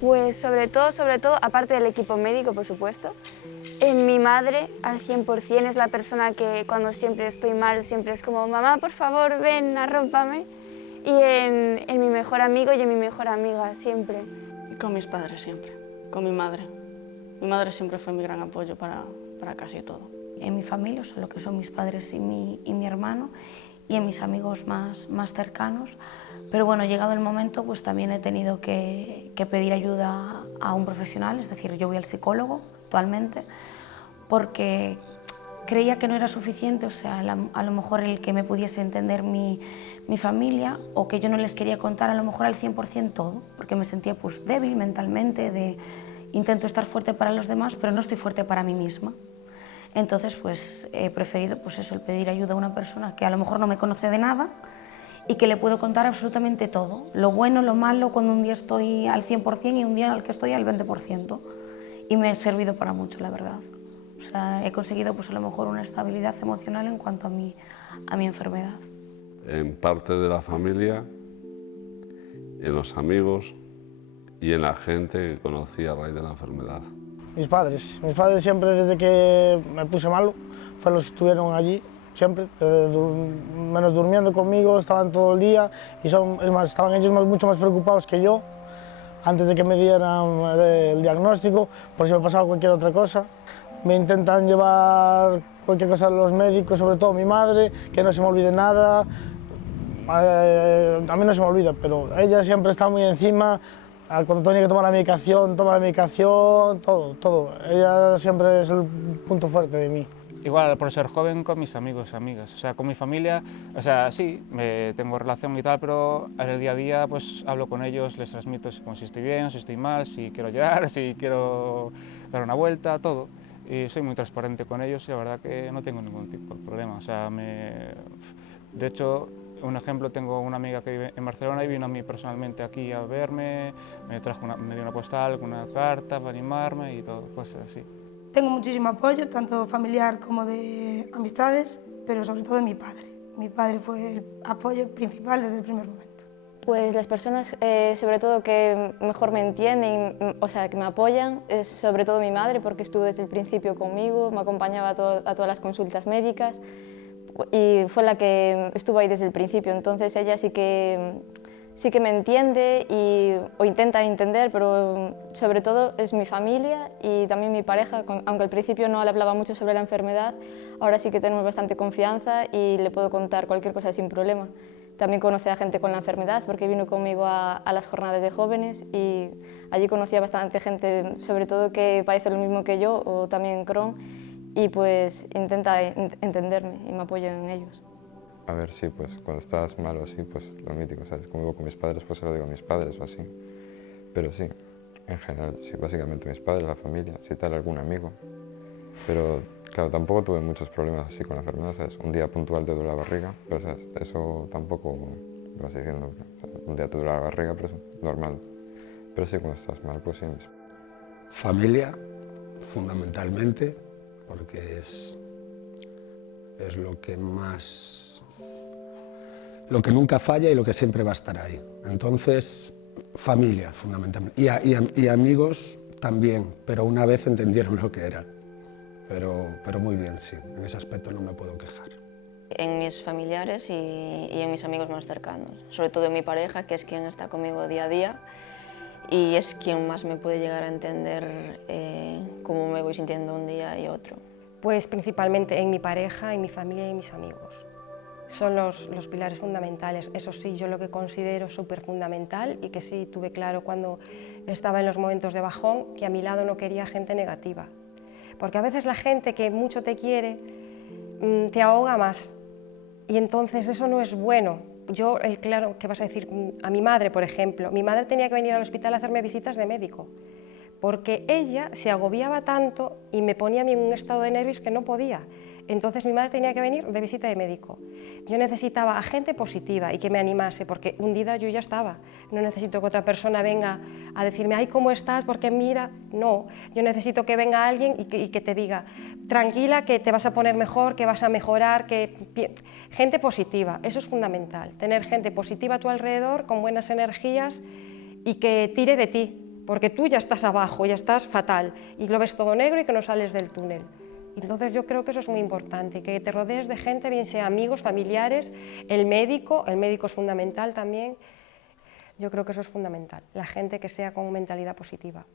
Pues sobre todo, aparte del equipo médico, por supuesto, en mi madre al 100% es la persona que cuando siempre estoy mal, siempre es como, mamá, por favor, ven, arrópame. Y en mi mejor amigo y en mi mejor amiga, siempre. Con mis padres siempre, con mi madre. Mi madre siempre fue mi gran apoyo para casi todo. En mi familia, o sea, lo que son mis padres y mi hermano, y en mis amigos más cercanos. Pero bueno, llegado el momento, pues también he tenido que pedir ayuda a un profesional, es decir, yo voy al psicólogo actualmente, porque creía que no era suficiente, o sea, a lo mejor el que me pudiese entender mi familia, o que yo no les quería contar a lo mejor al 100% todo, porque me sentía pues débil mentalmente, intento estar fuerte para los demás, pero no estoy fuerte para mí misma. Entonces, pues he preferido pues eso, el pedir ayuda a una persona que a lo mejor no me conoce de nada y que le puedo contar absolutamente todo, lo bueno, lo malo, cuando un día estoy al 100% y un día al que estoy al 20%. Y me ha servido para mucho, la verdad. O sea, he conseguido pues a lo mejor una estabilidad emocional en cuanto a mi enfermedad. En parte de la familia, en los amigos y en la gente que conocí a raíz de la enfermedad. Mis padres siempre desde que me puse malo, fueron los que estuvieron allí, siempre, menos durmiendo conmigo, estaban todo el día y es más, estaban ellos mucho más preocupados que yo antes de que me dieran el diagnóstico, por si me pasaba cualquier otra cosa. Me intentan llevar cualquier cosa a los médicos, sobre todo mi madre, que no se me olvide nada. A mí no se me olvida, pero ella siempre está muy encima. Cuando tenía que tomar la medicación, toma la medicación, todo. Ella siempre es el punto fuerte de mí. Igual, por ser joven, con mis amigos y amigas. O sea, con mi familia, o sea, sí, tengo relación y tal, pero en el día a día pues hablo con ellos, les transmito si estoy bien, si estoy mal, si quiero llorar, si quiero dar una vuelta, todo. Y soy muy transparente con ellos y la verdad que no tengo ningún tipo de problema. O sea, de hecho, un ejemplo, tengo una amiga que vive en Barcelona y vino a mí personalmente aquí a verme, me dio una postal, una carta para animarme y todo, cosas así. Tengo muchísimo apoyo, tanto familiar como de amistades, pero sobre todo de mi padre. Mi padre fue el apoyo principal desde el primer momento. Pues las personas, sobre todo, que mejor me entienden, o sea, que me apoyan, es sobre todo mi madre, porque estuvo desde el principio conmigo, me acompañaba a todas las consultas médicas y fue la que estuvo ahí desde el principio. Entonces ella sí que me entiende o intenta entender, pero sobre todo es mi familia y también mi pareja, aunque al principio no le hablaba mucho sobre la enfermedad, ahora sí que tenemos bastante confianza y le puedo contar cualquier cosa sin problema. También conoce a gente con la enfermedad porque vino conmigo a las jornadas de jóvenes y allí conocí a bastante gente, sobre todo que padece lo mismo que yo o también Crohn, y pues intenta entenderme y me apoya en ellos. A ver, sí, pues cuando estás mal o así, pues lo mítico, ¿sabes? Como vivo con mis padres, pues se lo digo a mis padres o así. Pero sí, en general, sí, básicamente mis padres, la familia, si tal, algún amigo. Pero claro, tampoco tuve muchos problemas así con la enfermedad, ¿sabes? Un día puntual te duele la barriga, pero ¿sabes? Eso tampoco me vas diciendo. ¿Sabes? Un día te duele la barriga, pero eso es normal. Pero sí, cuando estás mal, pues sí. Familia, fundamentalmente, porque es lo que más, lo que nunca falla y lo que siempre va a estar ahí. Entonces, familia, fundamentalmente. Y amigos también, pero una vez entendieron lo que era. Pero muy bien, sí, en ese aspecto no me puedo quejar. En mis familiares y en mis amigos más cercanos, sobre todo en mi pareja, que es quien está conmigo día a día y es quien más me puede llegar a entender cómo me voy sintiendo un día y otro. Pues principalmente en mi pareja, en mi familia y en mis amigos. Son los pilares fundamentales. Eso sí, yo lo que considero súper fundamental y que sí tuve claro cuando estaba en los momentos de bajón, que a mi lado no quería gente negativa. Porque a veces la gente que mucho te quiere te ahoga más y entonces eso no es bueno. Yo, claro, ¿qué vas a decir? A mi madre, por ejemplo, mi madre tenía que venir al hospital a hacerme visitas de médico porque ella se agobiaba tanto y me ponía a mí en un estado de nervios que no podía. Entonces mi madre tenía que venir de visita de médico. Yo necesitaba a gente positiva y que me animase, porque hundida yo ya estaba. No necesito que otra persona venga a decirme, ay, ¿cómo estás? Porque mira, no. Yo necesito que venga alguien y que te diga, tranquila, que te vas a poner mejor, que vas a mejorar, gente positiva. Eso es fundamental, tener gente positiva a tu alrededor, con buenas energías y que tire de ti. porque tú ya estás abajo, ya estás fatal, y lo ves todo negro y que no sales del túnel. Entonces yo creo que eso es muy importante, que te rodees de gente, bien sea amigos, familiares, el médico es fundamental también. Yo creo que eso es fundamental, la gente que sea con mentalidad positiva.